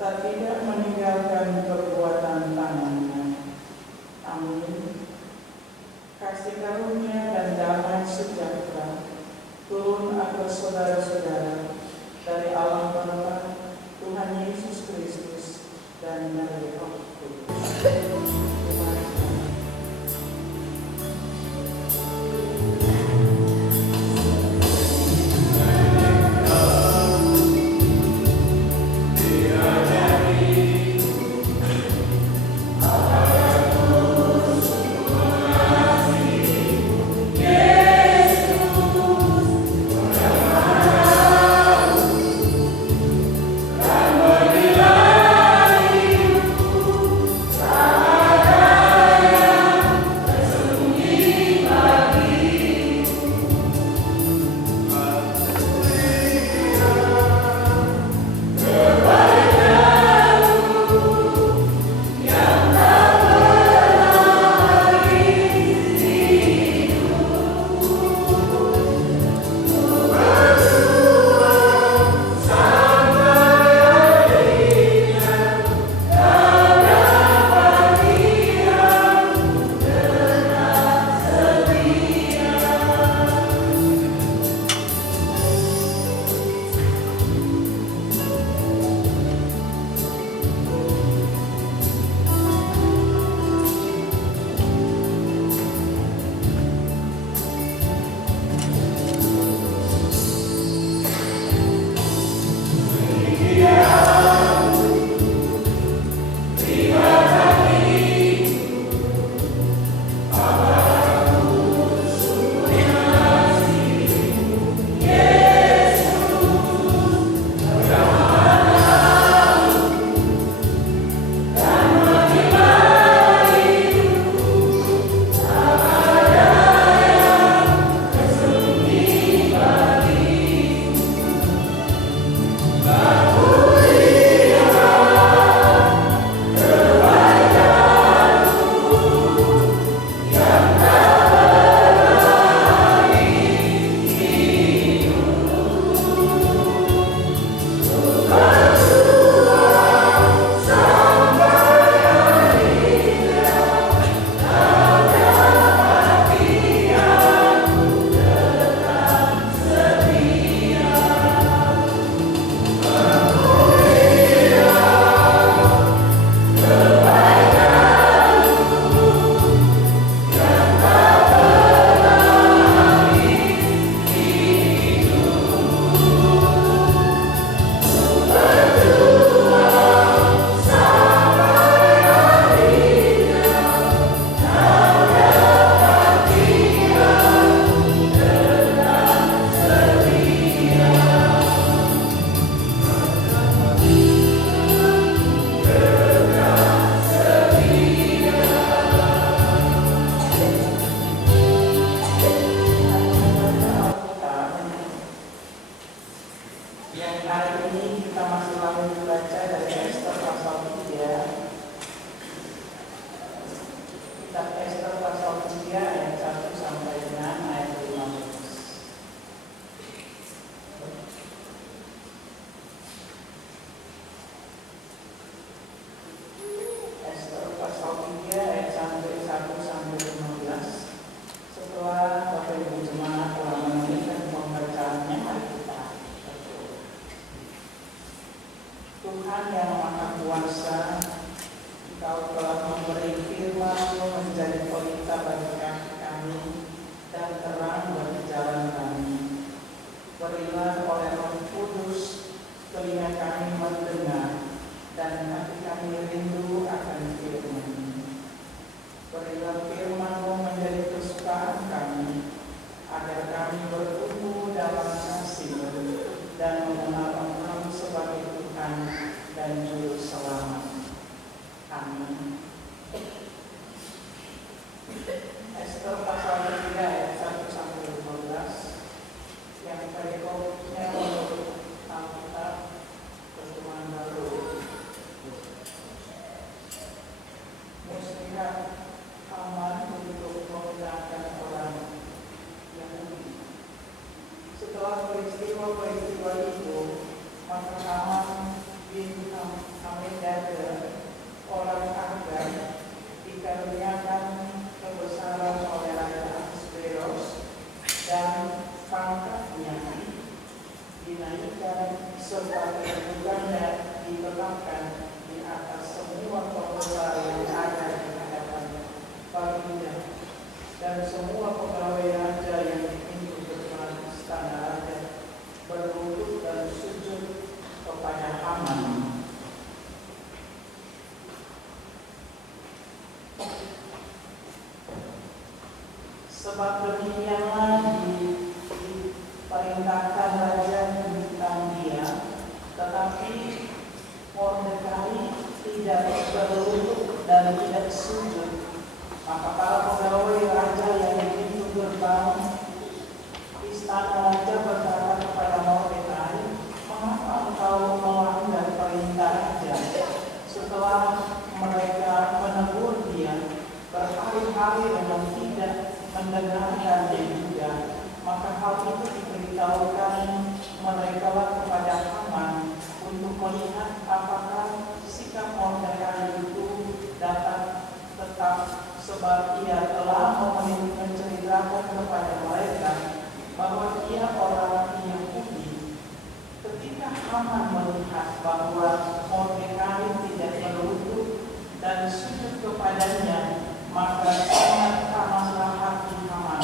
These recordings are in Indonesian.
serta tidak meninggalkan perbuatan tangannya. Amin. Kasih karunia dan damai sejahtera turun atas saudara-saudara dari Allah Bapa, Tuhan Yesus Kristus, dan dari Roh Kudus. Sebab demikianlah diperintahkan raja tentang dia, tetapi Mordekai tidak berlutut dan tidak sujud. Maka para pegawai raja yang di pintu gerbang istana raja berkata kepada Mordekai, "Mengapa engkau melanggar perintah raja?" Setelah mereka menegur dia berhari-hari dengan tidak mendengarkannya juga, maka hal itu diberitahukan mereka kepada Haman untuk melihat apakah sikap Mordekai itu dapat tetap, sebab ia telah menceritakan kepada mereka bahwa ia orang Yahudi. Ketika Haman melihat bahwa Mordekai tidak berlutut dan sujud kepadanya, maka sangat panaslah hati Haman.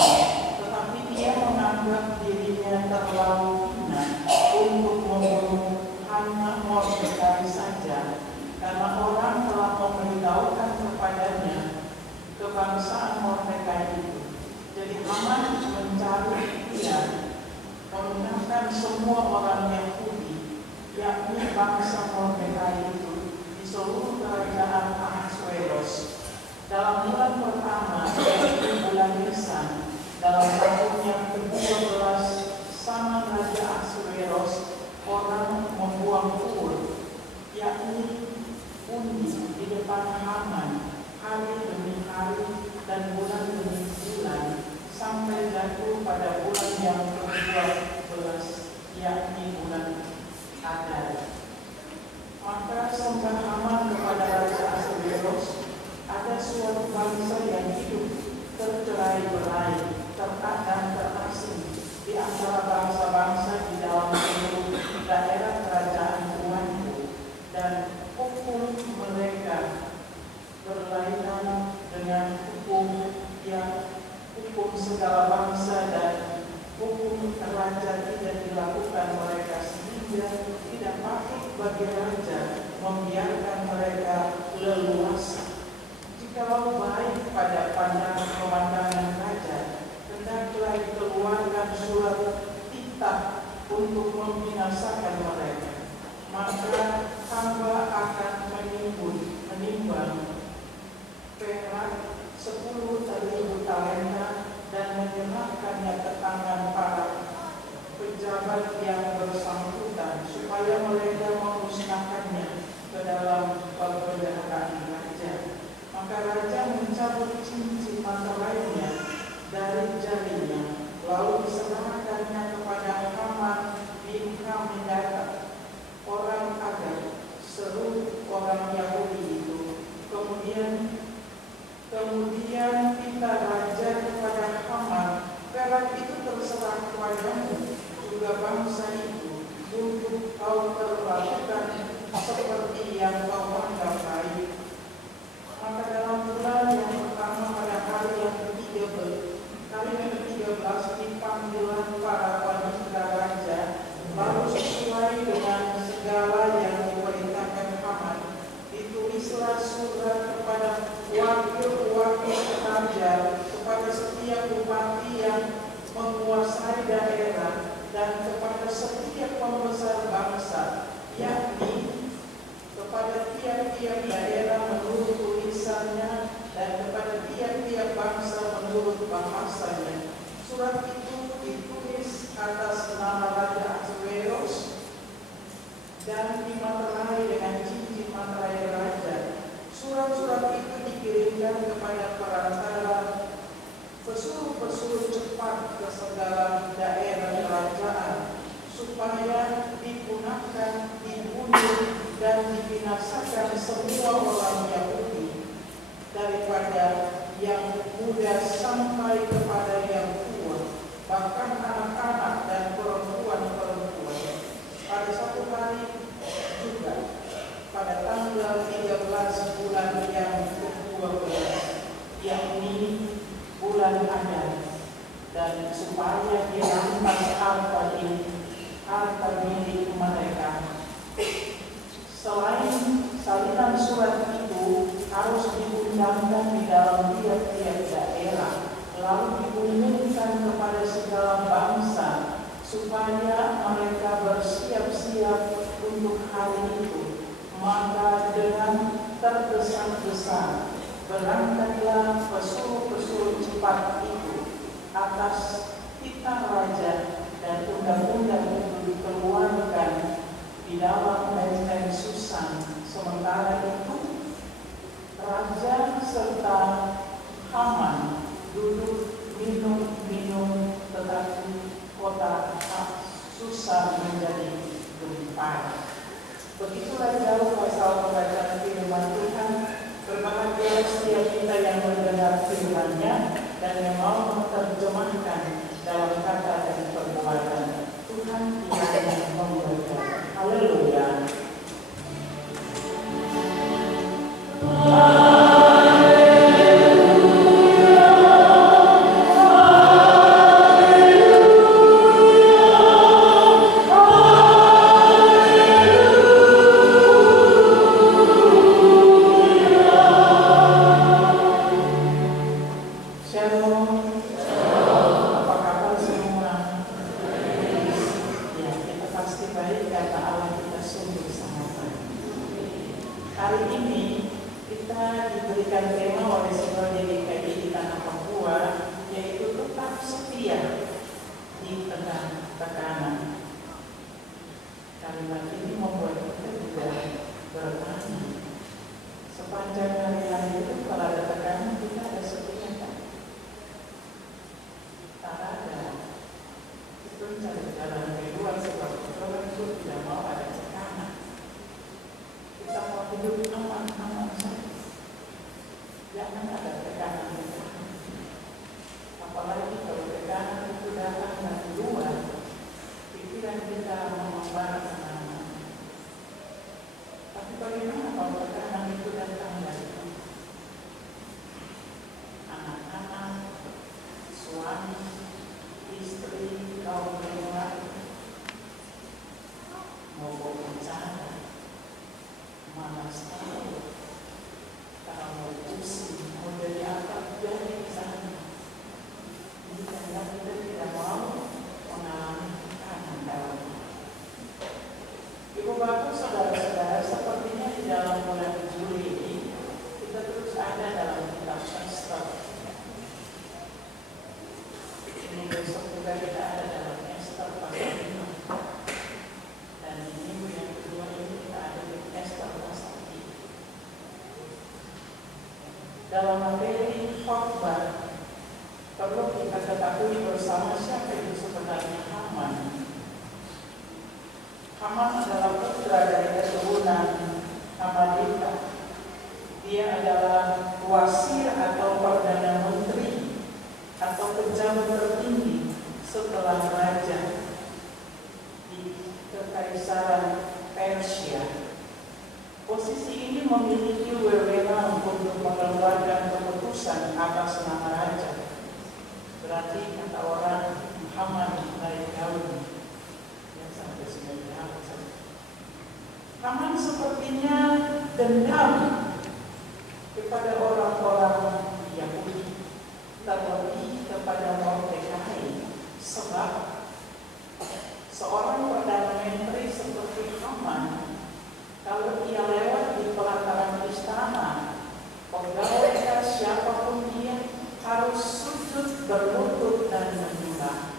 Tetapi dia menganggap dirinya terlalu hina untuk membunuh hanya Mordekai saja, karena orang telah memberitahukan kepadanya kebangsaan Mordekai itu. Jadi Haman mencari dia, mengingatkan semua orang Yahudi, yakni bangsa Mordekai itu, di seluruh kerajaan Ahasuerus. Dalam bulan pertama, yaitu bulan Nisan, dalam tahun yang ke-12 sama Raja Ahasuerus, orang membuang pur, yakni undi di depan Haman, hari demi hari dan bulan demi bulan, sampai jatuh pada bulan yang ke-12, yakni bulan Adar. Maka sembah Haman kepada Raja Ahasuerus, ada suatu bangsa yang hidup tercerai-berai, dan terasing di antara bangsa-bangsa di dalam seluruh daerah kerajaan Tuanku, dan hukum mereka berlainan dengan hukum segala bangsa, dan hukum raja tidak dilakukan mereka, sehingga tidak patut bagi raja membiarkan mereka leluasa. Jikalau baik pada pandangan pemandangan raja, hendaklah dikeluarkan surat titah untuk membinasakan mereka. Maka hamba akan menimbang perak 10.000 talenta dan menyerahkannya ke tangan para pejabat yang bersangkutan, supaya mereka memusnahkannya ke dalam perbendaharaan raja. Maka raja mencabut cincin mantelainya dari jarinya, lalu diserahkannya kepada Haman bin Hammedatha, orang Agag, seluruh orang Yahudi itu. Kemudian kita raja kepada Haman, perak itu terserah kepadamu juga bangsa itu, untuk kau perlakukan seperti yang kau anggap baik. Maka dalam bulan yang pertama pada hari yang ke-13 dipanggilan para wanita raja, lalu sesuai dengan segala yang diperintahkan Haman, ditulislah surat kepada wakil-wakil raja, kepada setiap bupati yang menguasai daerah, dan kepada setiap pembesar bangsa, yakni kepada tiap-tiap daerah menurut tulisannya, dan kepada tiap-tiap bangsa menurut bahasanya. Surat itu ditulis atas nama Raja Ahasuerus dan dimaterai dengan cincin materai raja. Surat-surat itu dikirimkan kepada perantara pesuruh-pesuruh cepat ke segala daerah kerajaan, supaya dipunahkan, dibunuh, dan dibinasakan semua orang Yahudi, daripada yang muda sampai kepada yang tua, bahkan anak-anak dan perempuan-perempuan. Pada satu hari juga, pada tanggal 13 bulan yang ke-12, yakni bulan Adar, dan supaya dirampas harta milik mereka. Selain salinan surat itu harus diundangkan di dalam tiap-tiap daerah, lalu diumumkan kepada segala bangsa supaya mereka bersiap-siap untuk hari itu. Maka dengan tergesa-gesa berangkatlah pesuruh-pesuruh cepat itu atas titah raja, dan undang-undang itu dikeluarkan di dalam benteng Susan. Sementara itu raja serta Haman duduk minum, tetapi kota Susan menjadi gempar. Begitulah jauh pasal pembacaan firman Tuhan. Berbahagia setiap kita yang mendengar firman-Nya dan yang mau menerjemahkan dalam kata dan perbuatan. Tuhan kiranya memberkati. Haleluya. Dalam materi khotbah perlu kita ketahui bersama siapa itu sebenarnya Haman. Haman adalah putra dari keturunan Hamedata. Dia adalah wasir atau perdana menteri atau pejabat tertinggi setelah raja di kekaisaran Persia. Posisi ini memiliki wewenang untuk mengeluarkan keputusan atas nama raja. Berarti kata orang Haman naik daun yang sampai 9 tahun. Haman sepertinya dendam kepada orang-orang Yahudi, terlebih kepada Mordekai, sebab seorang perdana menteri seperti Haman, kalau ia lewat di pelataran istana, pegawai siapapun dia harus sujud, berlutut dan menyembah.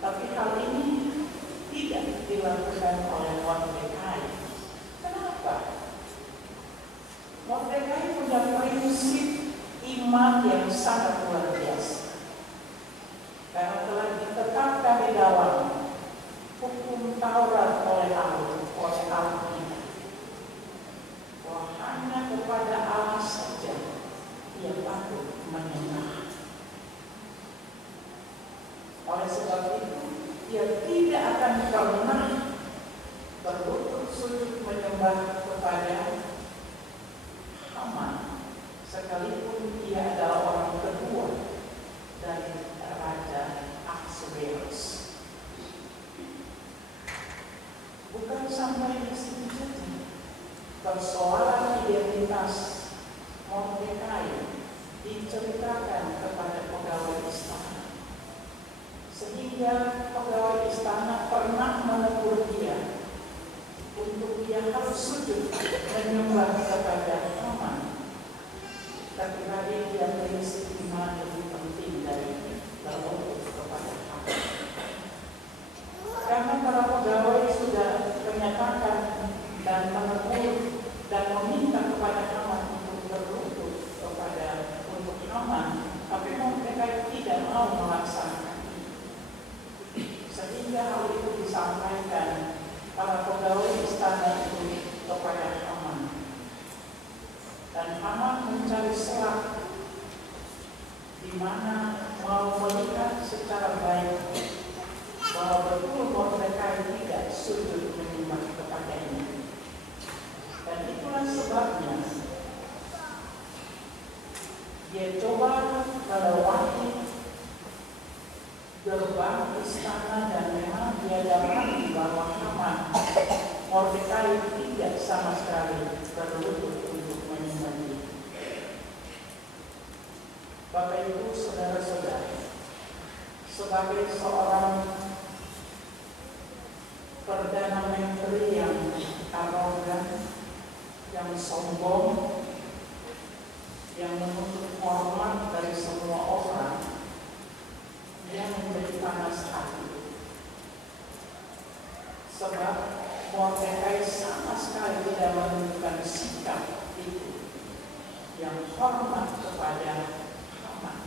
Tapi hal ini tidak dilakukan oleh Mordekai. Kenapa? Mordekai punya prinsip iman yang sangat luar biasa. Karena telah ditetapkan di dalam hukum Taurat oleh Allah, bahwa hanya kepada Allah saja ia patut menyembah. Oleh sebab itu, ia tidak akan pernah berlutut sujud menyembah kepada Haman, sekalipun ia adalah orang kedua dari Raja Ahasuerus. Bukan sampai di situ saja. Persoalan identitas Mordekai diceritakan kepada pegawai istana, sehingga pegawai istana pernah menegur dia untuk dia harus sujud menyembah kepada Haman. Tapi tadi dia prinsip iman lebih penting dari berlutut kepada Haman. Karena para pegawai sudah menyatakan dan menegur dan meminta kepada Haman untuk berlutut untuk Haman, tapi mereka tidak mau melaksanakan. Sehingga hal itu disampaikan para pegawai istana itu kepada Haman. Dan Haman mencari celah di mana mau melihat secara baik bahwa betul Mordekai tidak sujud menyembah kepadanya. Dan itulah sebabnya dia coba melewati gerbang istana dan memang dia dapat bahwa Haman Mordekai tidak sama sekali berlutut untuk menyembah dia. Bapak Ibu, saudara-saudara, sebagai seorang Perdana Menteri yang arogan, yang sombong, yang menuntut hormat dari semua orang, dia menjadi panas hati. Sebab Mordekai sama sekali tidak menunjukkan sikap itu yang hormat kepada Haman.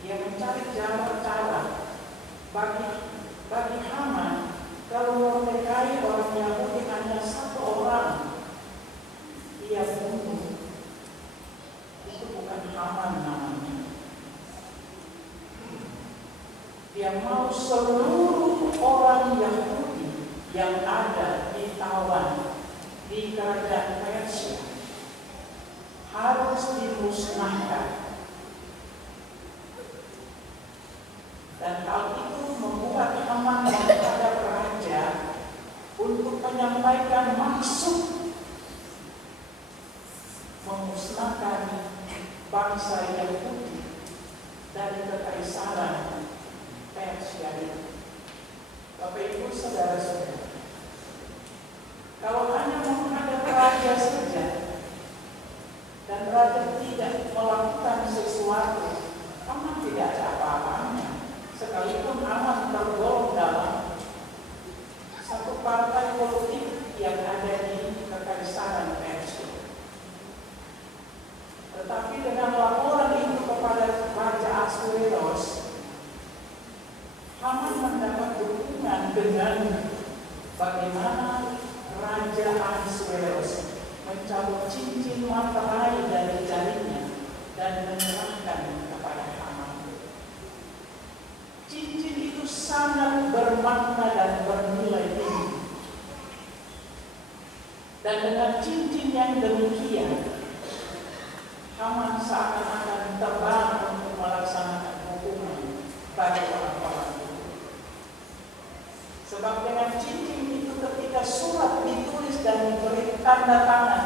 Dia mencari cara bagi Haman, kalau Mordekai orang Yahudi hanya satu orang, dia bunuh. Itu bukan Haman namanya. Dia mau seluruh orang Yahudi yang ada ditawan di kerajaan Persia harus dimusnahkan. Dan hal itu membuat Haman menghadap raja untuk menyampaikan maksud memusnahkan bangsa Yahudi dari kekaisaran Persia itu. Bapak Ibu, saudara-saudara, kalau hanya menghadap raja saja dan raja tidak melakukan sesuatu, Haman tidak ada apa-apanya. Sekalipun Haman tergolong dalam satu partai politik yang ada di kekaisaran Persia. Tetapi dengan laporan itu kepada Raja Ahasuerus, Haman mendapat dukungan dengan bagaimana Raja Ahasuerus mencabut cincin materai dari jarinya dan menyerahkan kepada Haman. Cincin itu sangat bermakna dan bernilai tinggi. Dan dengan cincin yang demikian, Haman seakan-akan terbang untuk melaksanakan hukuman bagi orang-orang itu. Sebab dengan cincin itu ketika surat ditulis dan diberi tanda tangan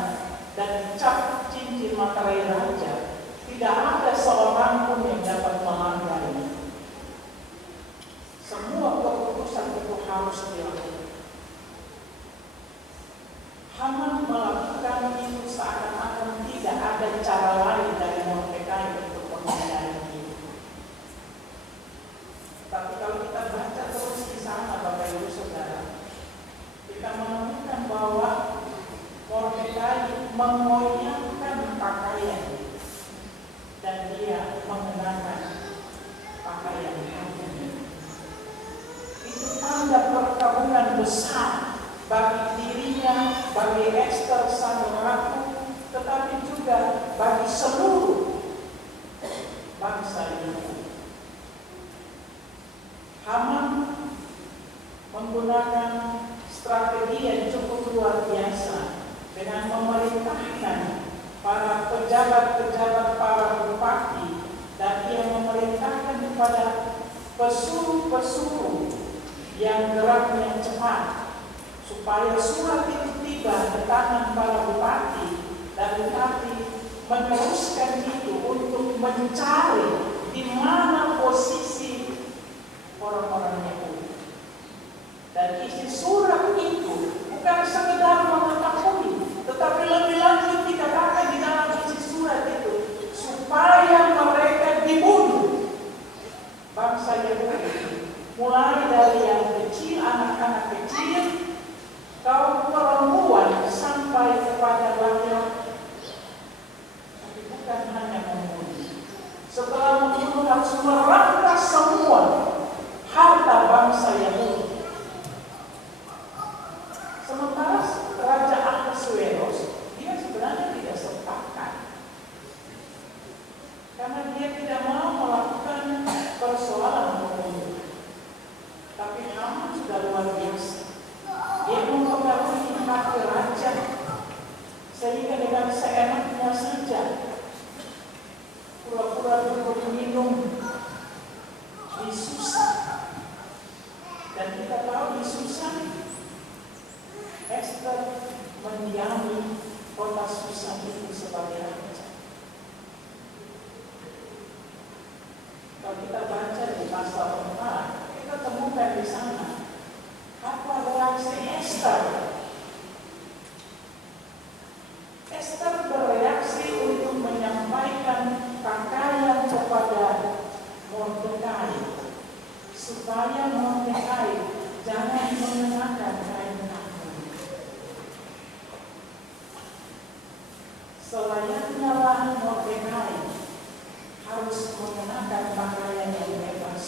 dan dicap cincin materai raja, tidak ada seorang pun yang dapat melanggarnya. Semua keputusan itu harus dilakukan. Haman melakukan itu seakan-akan tidak ada cara lain dari Mordekai untuk menghindari itu. Tapi kalau kita baca terus di sana, Bapak Ibu Saudara, kita menemukan bahwa Mordekai mengoyakkan pakaian dan dia mengenakan pakaian Haman. Itu tanda perkabungan besar bagi dirinya, bagi Esther sang ratu, tetapi juga bagi seluruh bangsa Yahudi. Haman menggunakan strategi yang cukup luar biasa dengan memerintahkan para pejabat-pejabat, para bupati, dan ia memerintahkan kepada pesuruh-pesuruh yang geraknya cepat supaya surat itu tiba ke tangan para bupati dan bupati meneruskan itu untuk mencari di mana posisi orang-orang Yahudi. Dan isi surat itu bukan sekedar mengetahui, tetapi lebih lanjut dikatakan di dalam isi surat itu supaya mereka dibunuh. Bangsa Yahudi, mulai dari yang kecil, anak-anak kecil, kaum perempuan sampai kepada laki-laki. Tapi bukan hanya membunuh. Setelah membunuh harus merampas semua harta bangsa Yahudi. Sementara Raja Ahasuerus, dia sebenarnya tidak sepakat. Karena dia tidak mau melakukan persoalan membunuh. Tapi Haman sudah luar biasa. Dia mempengaruhi hati raja sehingga dengan seenaknya saja pura-pura duduk minum di Susa. Dan kita tahu di Susa Ester mendiami kota Susa itu sebagai raja. Kalau kita baca di pasal 4, kita temukan di sana apa reaksi Ester. Ester bereaksi untuk menyampaikan pakaian kepada Mordekai supaya Mordekai jangan mengenakan kain kafan. Selayaknya lah Mordekai harus mengenakan pakaian yang bebas.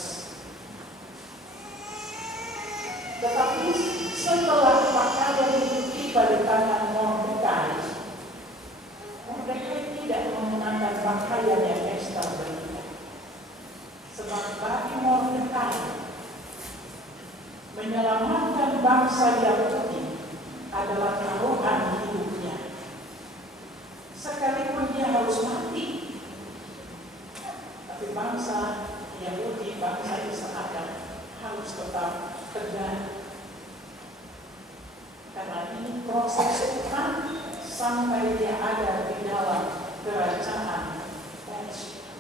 Tetapi setelah pakaian itu tiba di tangan Mordekai, Mordekai tidak mengenakan pakaian yang Ester berikan. Sebab bagi Mordekai, menyelamatkan bangsa Yahudi adalah taruhan hidupnya. Sekalipun dia harus mati, tapi bangsa Yahudi, bangsa Israel harus tetap tegak. Karena ini proses Tuhan sampai dia ada di dalam kerajaan Persia.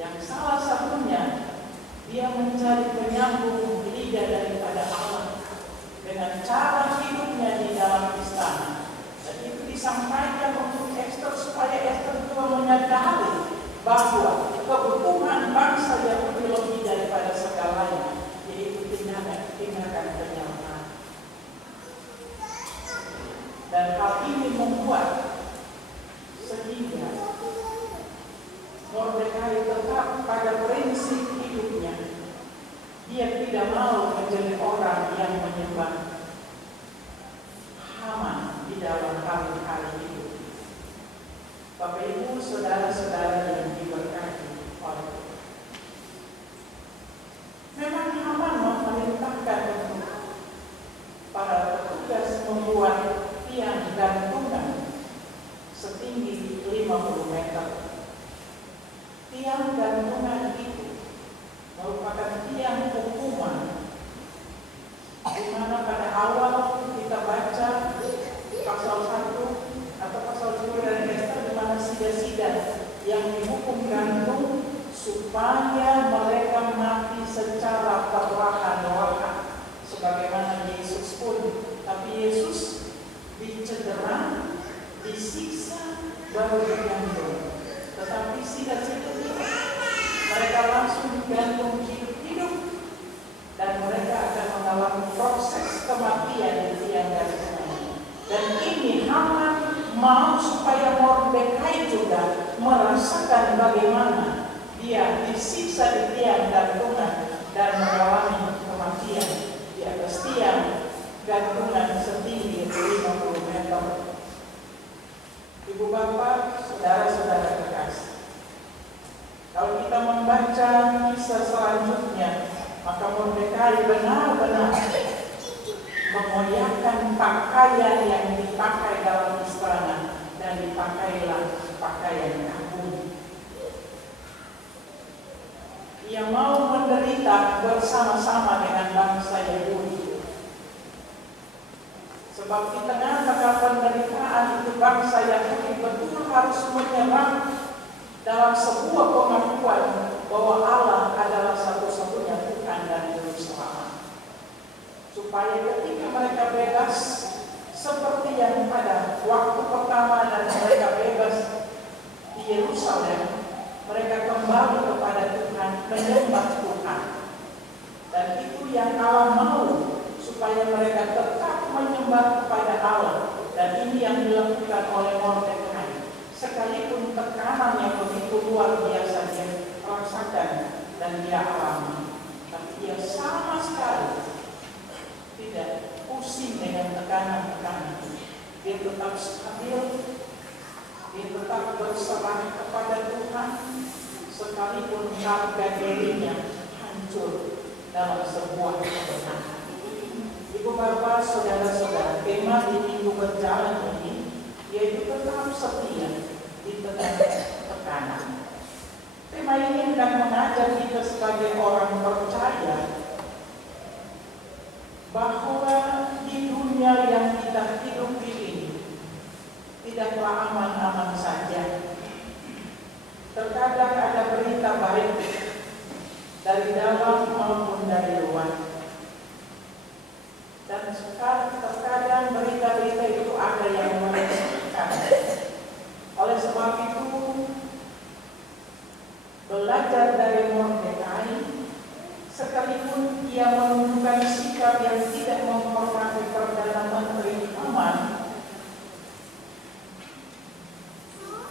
Yang salah satunya dia mencari penyambung liga daripada Allah dengan cara hidupnya di dalam istana. Dan itu disampaikan untuk Ester supaya Ester juga menyadari bahwa kebutuhan bangsa Yahudi lebih daripada segalanya, yaitu tindakan penyelamatan. Dan hal ini membuat sehingga Mordekai tetap pada prinsip hidupnya. Dia tidak mau menjadi orang yang menyembah Haman di dalam hari-hari hidup. Bapak Ibu, saudara-saudara yang diberkati oleh Tuhan. Memang Haman memerintahkan untuk para petugas membuat tiang gantungan setinggi 50 meter. Tiang gantungan itu merupakan tiang hukuman, di mana pada awal kita baca pasal 1 atau pasal 2 dari Ester, di mana sida-sida yang dihukum gantung supaya mereka mati secara perlahan-lahan, sebagaimana Yesus pun. Tapi Yesus dicederai, disiksa, baru digantung. Tetapi sida-sida tidak. Mereka langsung digantung hidup-hidup, dan mereka akan mengalami proses kematian di tiang gantungan. Dan ini Haman mau supaya Mordekai juga merasakan bagaimana dia disiksa di tiang gantungan dan mengalami kematian di atas tiang gantungan setinggi 50 meter. Ibu bapak, saudara-saudara kekasih, kalau kita membaca kisah selanjutnya, maka Mordekai benar-benar mengoyakkan pakaian yang dipakai dalam istana, dan dipakailah pakaian kafan. Ia mau menderita bersama-sama dengan bangsa Yahudi. Sebab di tengah-tengah penderitaan itu bangsa Yahudi betul harus menyerah dalam sebuah pengakuan bahwa Allah adalah satu-satunya Tuhan dan Juru Selamat. Supaya ketika mereka bebas seperti yang pada waktu pertama dan mereka bebas di Yerusalem, mereka kembali kepada Tuhan, menyembah Tuhan. Dan itu yang Allah mau, supaya mereka tetap menyembah kepada Allah. Dan ini yang dilakukan oleh Mordekai. Sekalipun tekanan yang begitu luar biasa dia rasakan dan dia alami, tapi dia sama sekali tidak pusing dengan tekanan-tekanan. Dia tetap stabil, dia tetap berserah kepada Tuhan, sekalipun harga dirinya hancur dalam sebuah kebenaran. Ibu bapak, saudara-saudara, tema di minggu berjalan ini yaitu tetap setia di tengah tekanan. Tema ini akan mengajar kita sebagai orang percaya bahwa di dunia yang kita hidup ini tidaklah aman-aman saja. Terkadang ada berita baik dari dalam maupun dari luar. Dan terkadang berita-berita itu ada yang menyesatkan. Oleh sebab itu, belajar dari Mordekai, sekalipun ia menunjukkan sikap yang tidak menghormati Perdana Menteri Haman,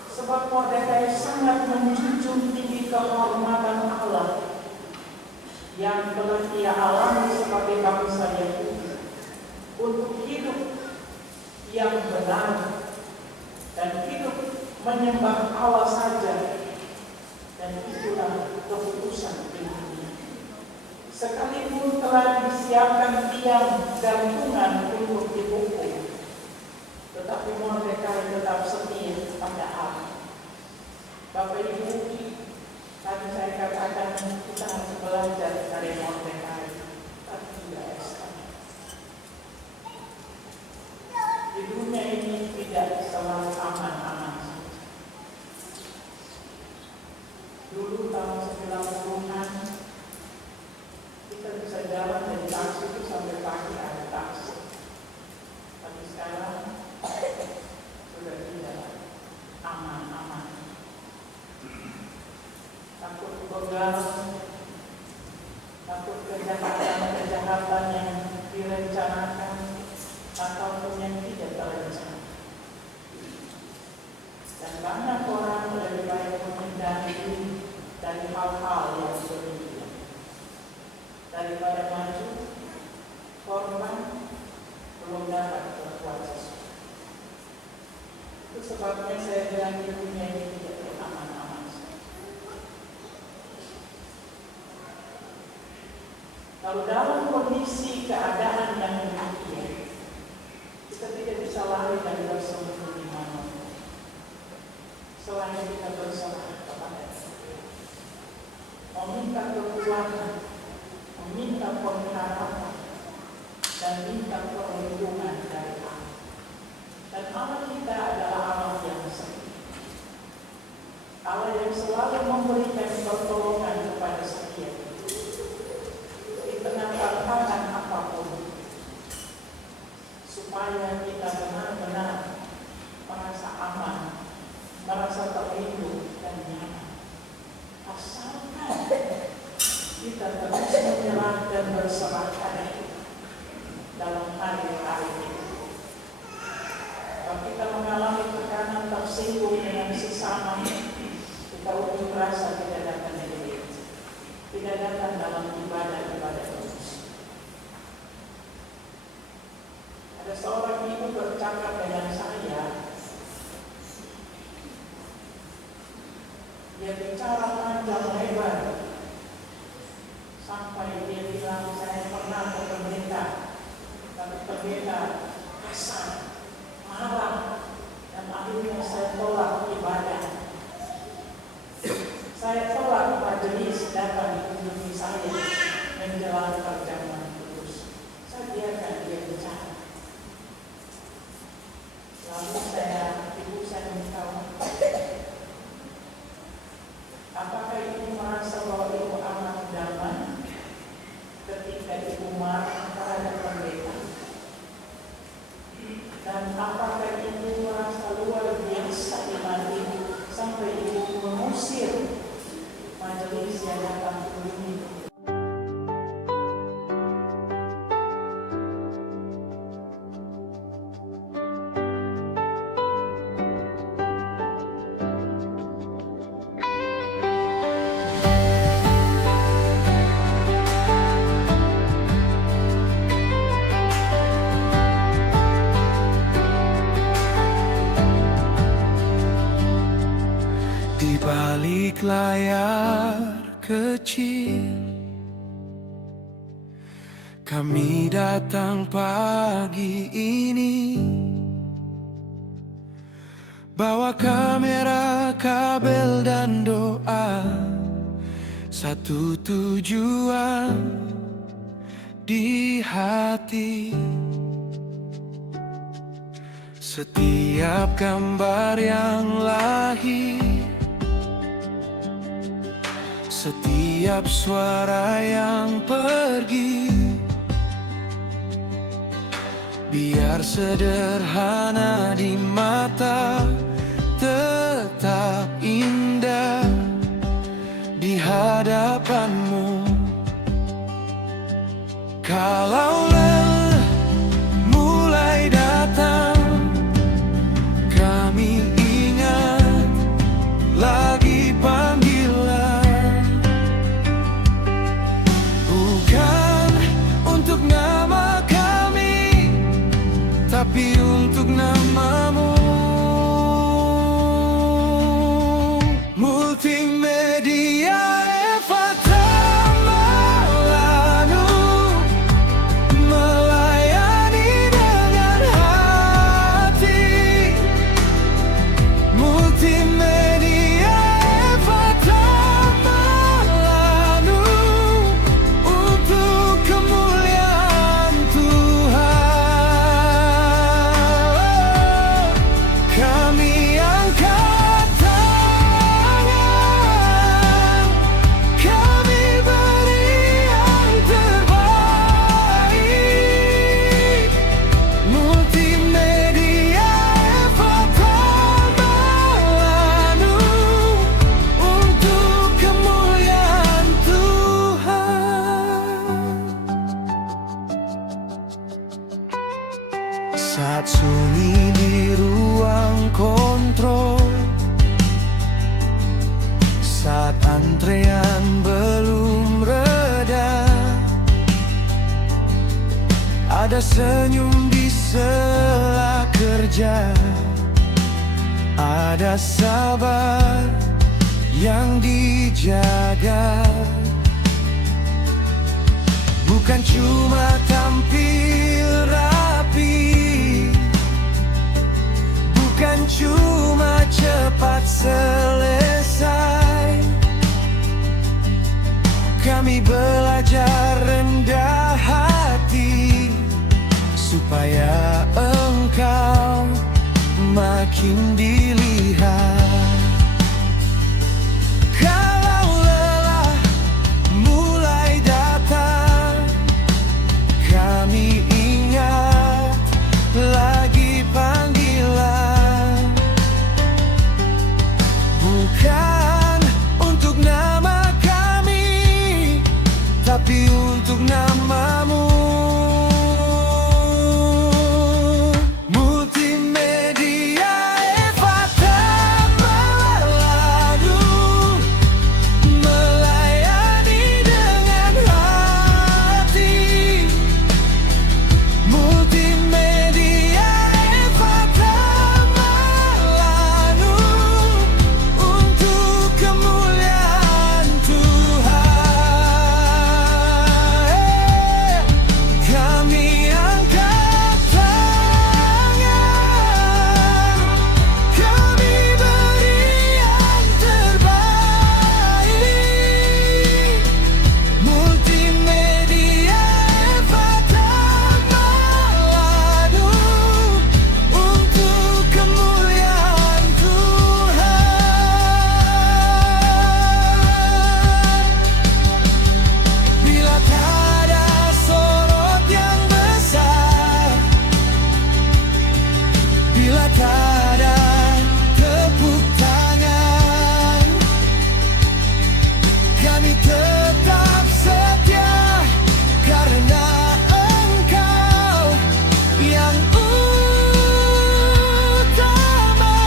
sebab Mordekai sangat menjunjung tinggi kehormatan Allah yang telah ia alami sebagai bangsa Yahudi untuk hidup yang benar dan hidup menyembah Allah saja, dan itulah keputusan ini. Sekalipun telah disiapkan tiang gantungan untuk dihukum, tetapi Mordekai tetap setia pada Allah. Bapak Ibu, tadi saya katakan kita harus belajar dari Mordekai, tapi tidak Esta. Di dunia ini tidak selalu aman-aman. Dulu tahun 90-an kita bisa jalan dari taksi itu sampai pagi ada taksi. Tapi sekarang sudah tidak aman-aman. Takut begal, takut kejahatan yang direncanakan ataupun yang tidak terencana. Dan banyak orang lebih baik menghindari dari hal-hal yang demikian daripada maju korban belum dapat berbuat sesuatu. Itu sebabnya saya bilang di dunia ini tidak aman-aman. Kalau dalam kondisi keadaan yang demikian, kita tidak bisa lari dari bersembunyi di mana. Selain kita berserah kepada Tuhan, meminta kekuatan, meminta pengharapan, dan minta perlindungan dari Allah. Dan Allah kita adalah Allah yang setia, Allah yang selalu memberikan pertolongan kepada setiap di tengah tantangan apapun, supaya kita benar-benar merasa aman, merasa terlindung dan nyaman. Asalkan kita terus menyerah dan berserah pada Tuhan dalam hari-hari ini. Kalau kita mengalami tekanan, tersinggung dengan sesama, kita unjuk rasa tidak datang dari gereja, tidak datang dalam ibadah-ibadah khusus. Ada seorang ibu bercakap dengan saya. Dia bicara panjang lebar sampai dia bilang, saya pernah ke pendeta, tapi pendeta kasar, marah, dan akhirnya saya tolak ibadah. Saya tolak majelis datang mengunjungi saya menjelang perjamuan kudus. Saya biarkan dia bicara. Dan apakah ibu merasa luar biasa iman ibu sampai ibu mengusir majelis yang datang ke bumi? Di balik layar kecil, kami datang pagi ini, bawa kamera, kabel, dan doa. Satu tujuan di hati. Setiap gambar yang lahir, setiap suara yang pergi, biar sederhana di mata, tetap indah di hadapanmu. Kalau lelah mulai datang, kami ingat lagi panggilan. Bukan untuk nama kami, tapi untuk namamu. Multimedia Eva Tamalanu, melayani dengan hati. Multimedia Eva Tamalanu, untuk kemuliaan Tuhan. Kami angkat tangan, kami beri yang terbaik. Multimedia Eva Tamalanu, untuk kemuliaan Tuhan. Saat sunyi di ruang kontrol, saat antrean belum reda, ada senyum di sela kerja, ada sabar yang dijaga. Bukan cuma tampil rapi, bukan cuma cepat selesai. Kami belajar rendah hati, supaya engkau makin dilihat. Kalau lelah mulai datang, kami ingat lagi panggilan. Bukan untuk nama kami, tapi untuk namamu. Multimedia Eva Tamalanu, Bila tak ada tepuk tangan, kami tetap setia karena Engkau yang utama.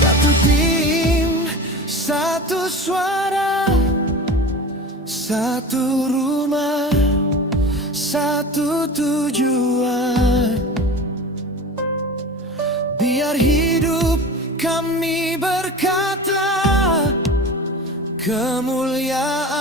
Satu tim, satu suara, satu rumah, satu tujuan. Biar hidup kami berkata kemuliaan